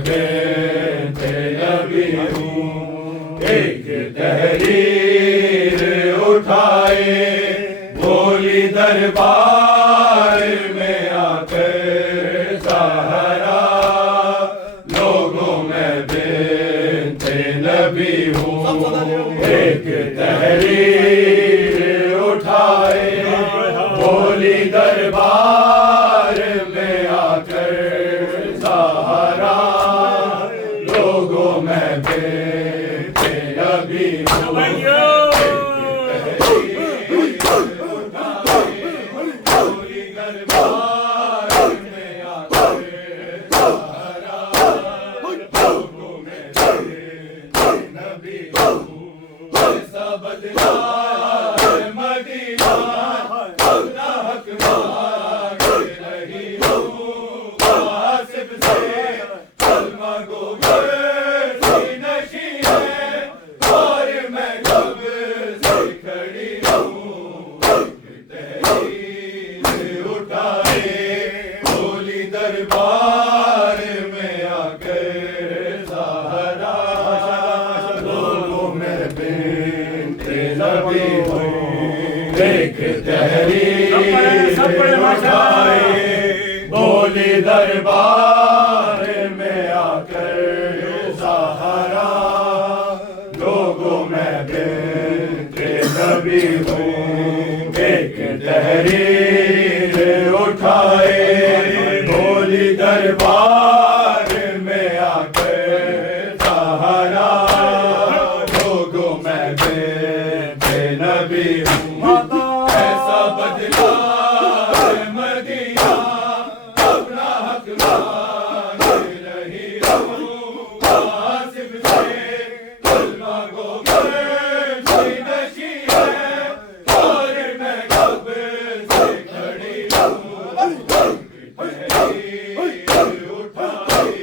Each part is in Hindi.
बेंते नबी हूँ। एक तहरीर उठाए बोली दरबार में आकर सहारा, लोगों में बेंते नबी हूँ। एक तहरीर उठाए बोली दरबार में आकर सहारा, लोगों में बेंते नबी हूँ। बदला मदीना अपना हक मांग रही हूँ। आसिफ से कलमा गो सी नशी है और मैं कब से खड़ी हूँ। तहरीर उठाए बोली दरबार में आकर सहारा, लोगों में नबी हूँ। एक तहरीर उठाए बोली दरबार में आकर सहारा, लोगों में बेंते नबी हूँ। एक तहरीर उठाए बोली दरबार में आकर सहारा, लोगों में नबी हूँ। ऐसा बदला मदीना अपना हक मांग रही हूँ। आसिफ से कलमा गो सी नशी है और मैं कब से खड़ी हूँ। उठाए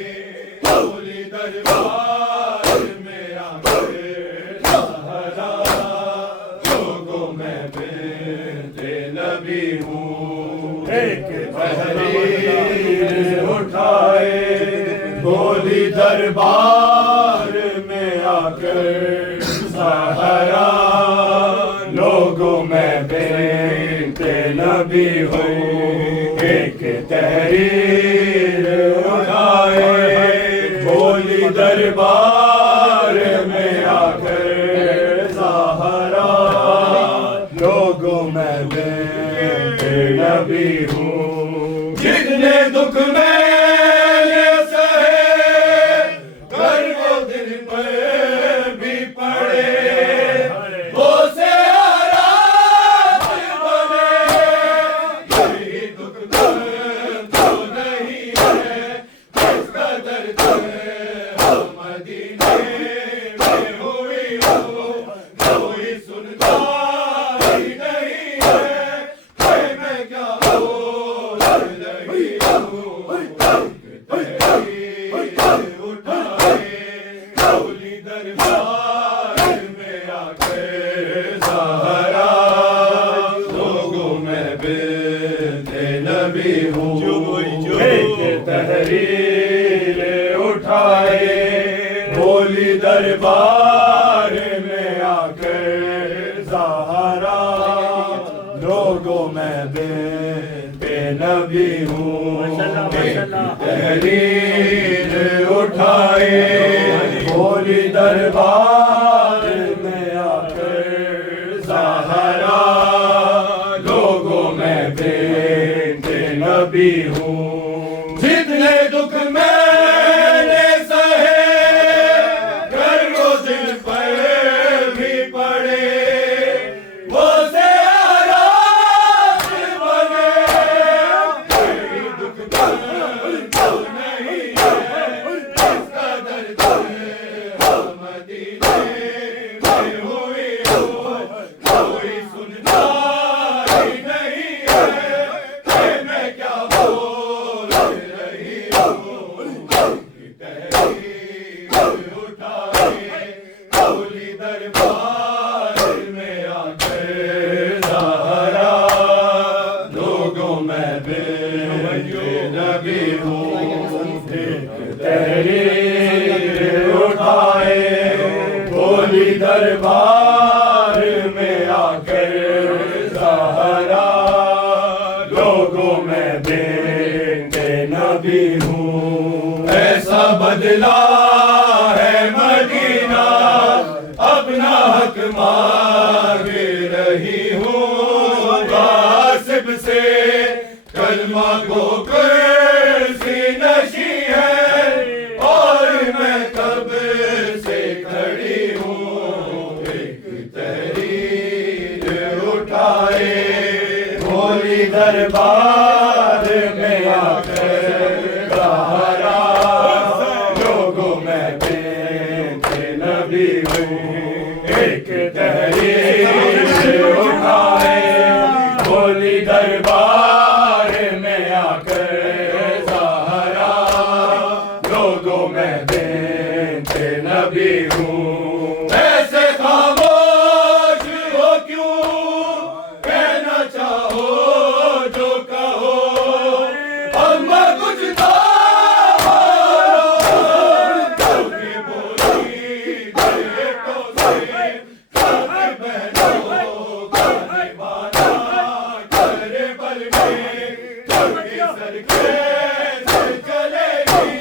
बोली दरबार में आकर सहारा, लोगों में बेंते नबी हूँ। एक तहरीर उठाए बोली दरबार में आकर सहारा, लोगों में बेंते नबी हूँ। एक तहरीर उठाए बोली दरबार में आकर सहारा, लोगों में बेंते नबी हूँ। जितने दुख मैंने सहे कर वो दिल पर भी पड़े, वो से आराम बने। यही दुख तो नहीं है जिसका दर्द मदीने में हुई हो, कोई सुनता ही नहीं है। मैं क्या बोल रही हूँ। उठाए बोली दरबार में आकर सहारा, लोगों में बेंते नबी हूँ। एक तहरीर उठाए बोली दरबार में आकर सहारा, लोगों में बेंते नबी हूँ। तहरीर उठाए बोली दरबार में आकर सहारा, लोगों में बेंते नबी हूँ। जितने दुख मैंने सहे कर वो दिल पर भी पड़े, वो से आराम बने। यही दुख तो नहीं है जिसका दर्द मदीने में हुई हो, कोई सुनता ही नहीं है। मैं क्या बोल रही हूँ। तहरीर उठाए बोली दरबार में आकर ज़हरा, लोगों में बेटे नबी हूँ। ऐसा बदला है मदीना, अपना हक मांग रही हूँ। गासिब से कलमा को कुर्सी नशी है और मैं कब से खड़ी हूँ। एक तहरीर उठाए बोली दरबार में आकर ज़हरा, लोगों में बेटे नबी हूँ। एक तहरीर उठाए बोली दरबार में आकर ज़हरा, लोगों में बेटे नबी हूँ। ऐसे खामोश हो क्यों, कहना चाहो जो कहो, अम्मा कुछ ना बोली बेटों से, साथ बहनों का निभाना करे बल में, चलके सर कैसे चलेगी,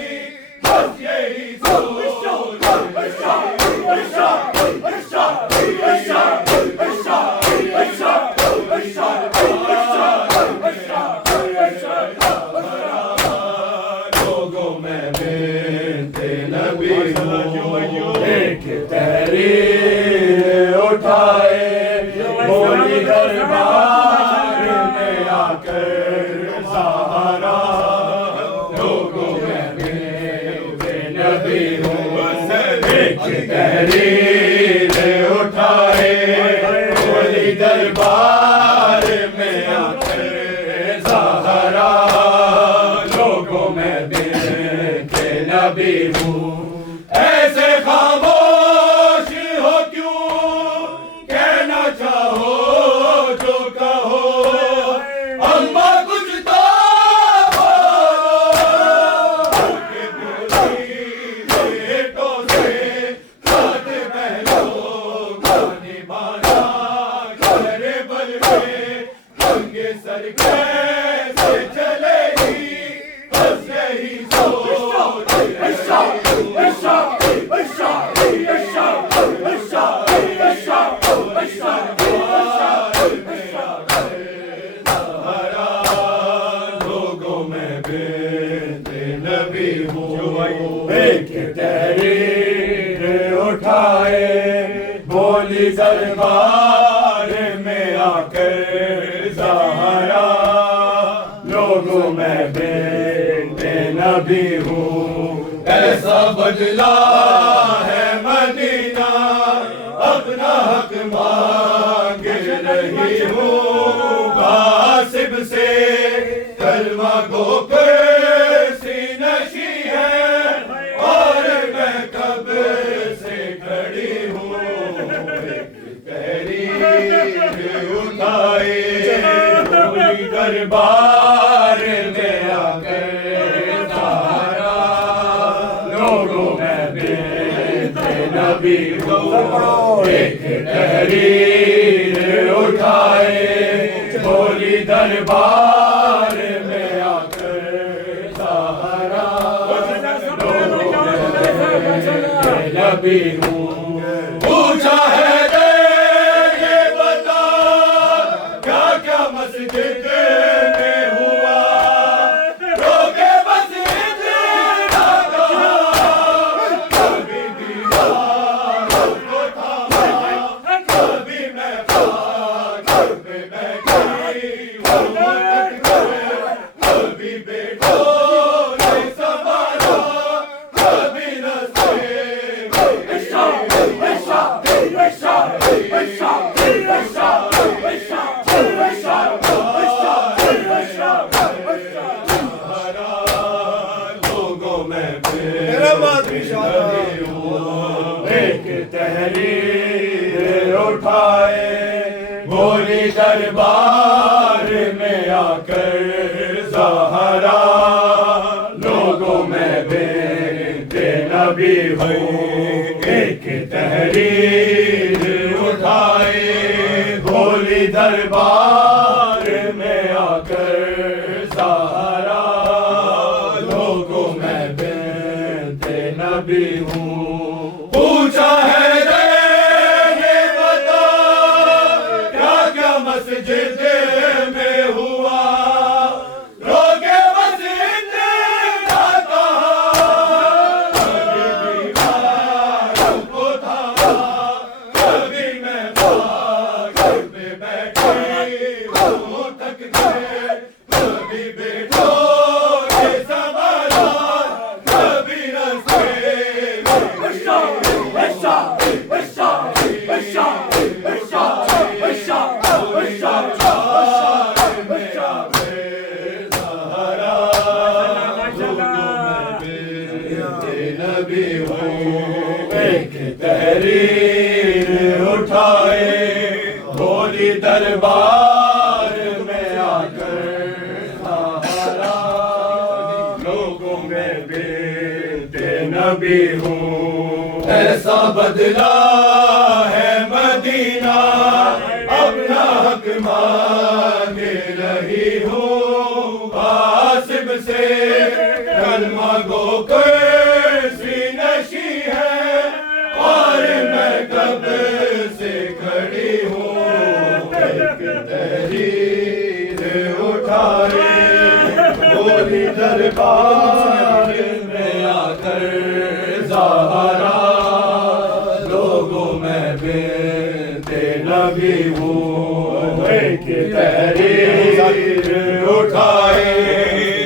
बस यही सोच लोगों में बेटे नबी हूँ। एक तहरीर उठाए बोली दरबार में आकर ज़हरा, लोगों में बेटे नबी हूँ। एक तहरीर उठाए बोली दरबार में आकर ज़हरा, लोगों में बेटे नबी हूँ। ऐसे खामोश हो क्यों, कहना चाहो जो कहो, अम्मा कुछ तो बोली बेटों से, साथ बहनों का निभाना करे बल में, नंगे सर कैसे चलेगी, बस यही सोच लोगों में बेटे नबी हूँ। एक तहरीर उठाए बोली दरबार में आकर ज़हरा, लोगों में बेटे नबी हूँ। ऐसा बदला है मदीना, अपना हक मांग रही हूँ। गासिब से कलमा को कुर्सी नशी है और मैं कब से खड़ी हूँ। तहरीर उठाए बोली दरबार में आकर ज़हरा, लोगों में बेटे नबी हूँ। एक तहरीर उठाए बोली दरबार में आकर ज़हरा, लोगों में बेटे नबी हूँ। पूछा है ये बता, क्या क्या मस्जिद में हुआ, रोके बस इतना कहा, कभी दीवार को थामा, कभी मैं पागल पे बैठी हुर्मत करे, कभी बेटों ने संभाला, कभी रस्ते एक तहरीर उठाए बोली दरबार में आकर ज़हरा, लोगों में नबी हूँ। एक तहरीर उठाए गोली दरबार में आकर सहारा, लोगों में बिनते नबी हूँ। पूछा है रे ये बता क्या क्या मस्जिद में हुआ, रोके मस्जिद का कहा, कभी बीमारों को था, कभी मैं बाग में बैठी हूँ तक गए, कभी बेटों के सवालात, कभी रस्ते नबी हूँ। एक तहरीर उठाए गोली दरबार में आकर सहारा, लोगों में बिनते नबी हूँ। ऐसा बदला है मदीना अपना हक मांगे रही हूँ, आसिफ से कलमा गो कुर्सी नशी है और मैं कब से खड़ी हूँ। एक तहरीर उठाए गोली दरबार में आकर सहारा, लोगों में बिनते नबी हूँ। एक तहरीर उठाए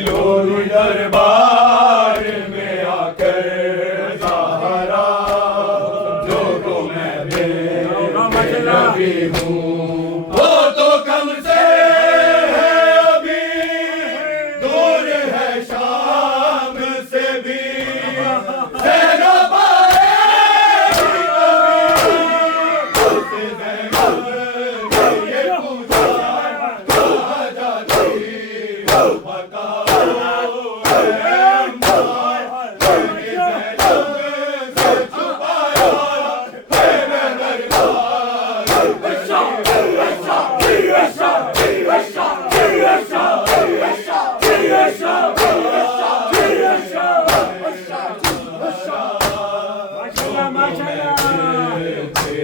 गोली दरबार में आकर सहारा, लोगों में बिनते नबी हूँ। वो तो कम से है अभी दूर है शाम से भी, ज़ैनब आएगी कभी, ज़ैनब ने ये पूछा कहाँ जाती हो बताओ ऐ अम्मा, मैंने ज़ैनब से छुपाया है मैं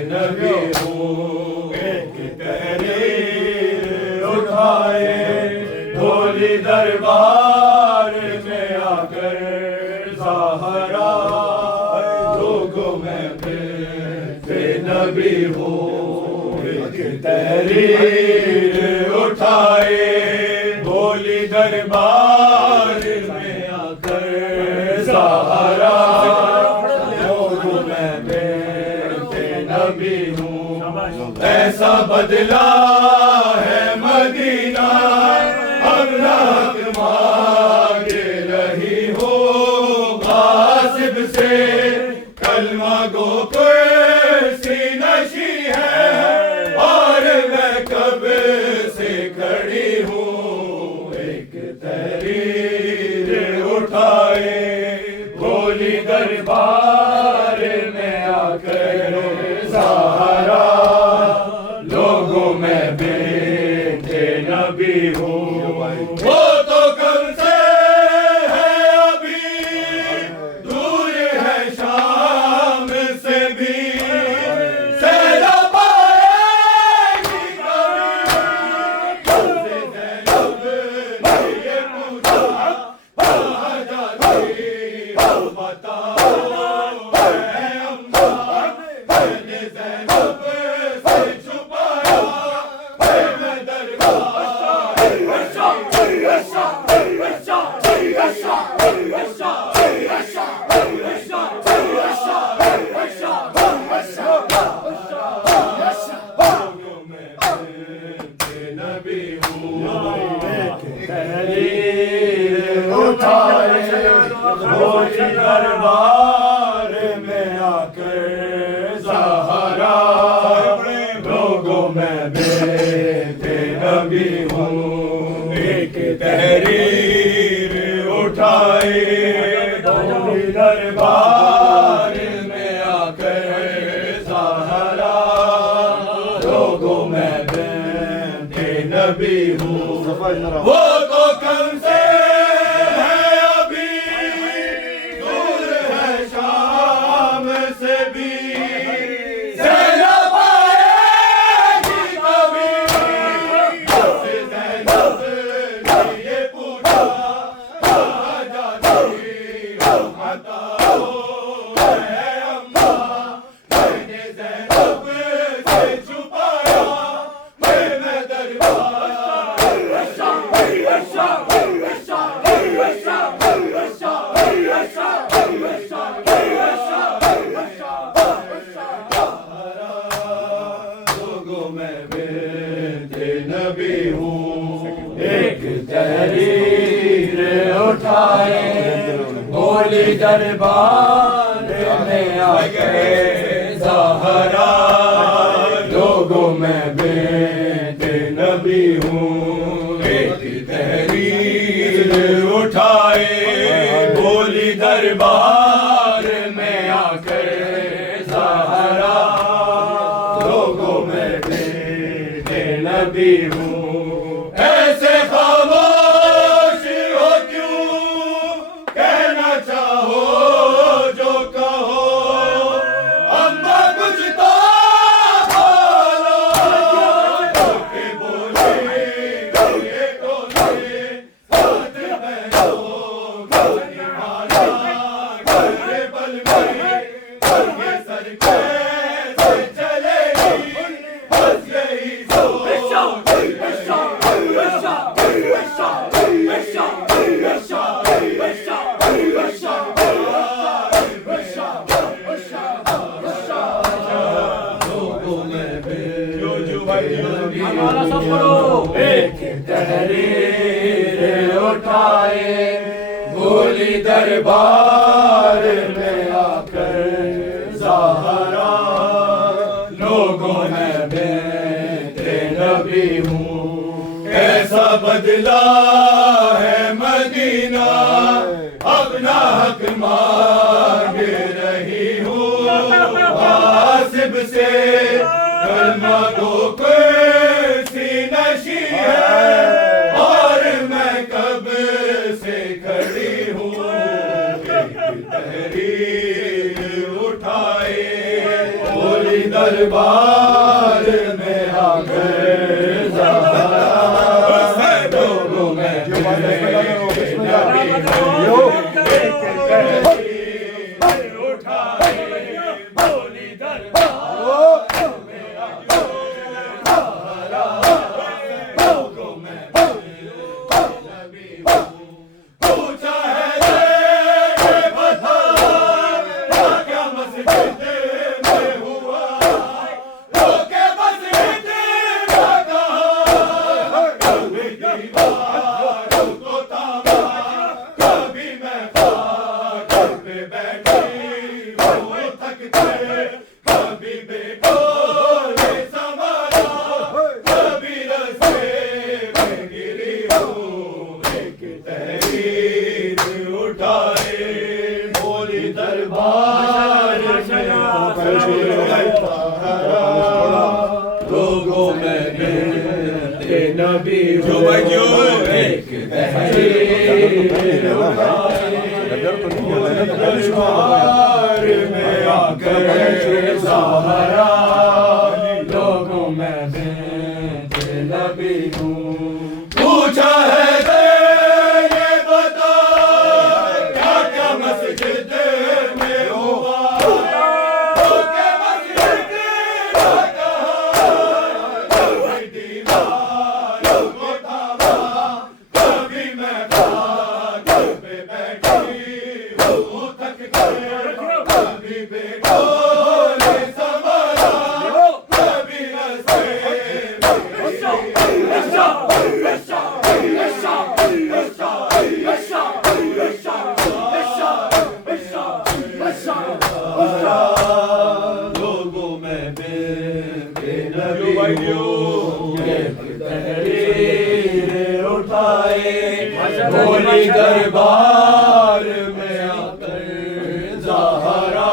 नबी हूँ। एक तहरीर उठाए गोली दरबार में आकर सहारा, लोगों में बिनते नबी हूँ। एक तहरीर उठाए गोली दरबार में आकर सहारा, लोगों में बिनते नबी हूँ। ऐसा बदला है मदीना अपना हक मांगे रही हो, आसिफ से कलमा गो कुर्सी नशी है और मैं कब से खड़ी हूँ। एक तहरीर उठाए गोली दरबार में आकर सहारा, लोगों में बिनते नबी हूँ। वो तो कम से है अभी दूर है शाम से भी, ज़ैनब आएगी कभी, ज़ैनब ने ये पूछा कहाँ जाती हो बताओ ऐ अम्मा, मैंने ज़ैनब से छुपाया है मैं दरबार। नबी हूँ। तहरीर उठाए गोली दरबार में आकर सहारा, लोगों में बिनते नबी हूँ। एक तहरीर उठाए गोली दरबार वो तो कम से है अभी दूर है शाम से भी ज़ैनब आएगी कभी उससे ज़ैनब ने ये पूछा कहाँ जाती हो बताओ है अम्मा मैंने ज़ैनब से छुपाया मैं दरबार लोगों में बेटे नबी हूँ एक तहरीर उठाए बोली दरबार में आके ज़हरा लोगों में बेटे नबी हूँ एक तहरीर उठाए बोली दरबार में आकर ज़हरा लोगों में बेटे नबी हूँ ऐसे खामोश हो क्यों कहना चाहो जो कहो अम्मा कुछ तो बोलो के बोले ये कोने साथ में हो गाने वाला करे बल में ये सर कैसे चलेगी बस यही एक तहरीर उठाए बोली दरबार में आकर ज़हरा लोगों में बेटे नबी हूँ कैसा बदला है मदीना अपना हक मांग रही हूँ आसिफ से कलमा दो कैसी नशी है और मैं कब से खड़ी हूँ तहरीर उठाए बोली दरबार में आकर ज़हरा लोगों में लोगों में बेटे नबी जो एक तहरीर दरबार में आकर ज़हरा लोगों में बेटे नबी हूँ पूछा है ये बता क्या क्या मस्जिद में हुआ लोगों में बेटे नबी तहरीर उठाए बोली दरबार में आकर ज़हरा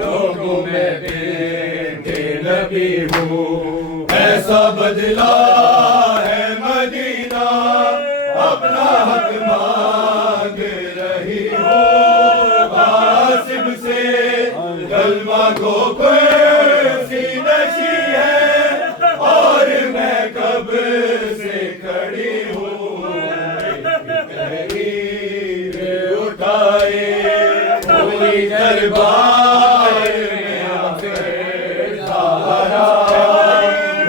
लोगों में बेटे नबी हूँ ऐसा बदला है मदीना कलमा को कुर्सी नशी है और मैं कब से खड़ी हूँ तहरीर उठाए पूरी दरबार में आकर सहारा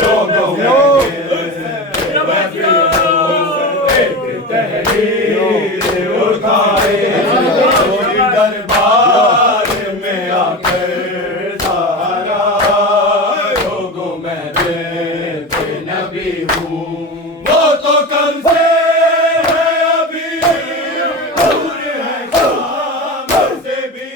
लोगों तहरीर उठाए पूरी दरबार में आकर सहारा लोगों में देते नबी हूँ वो तो कम से है अभी दूर है शाम से भी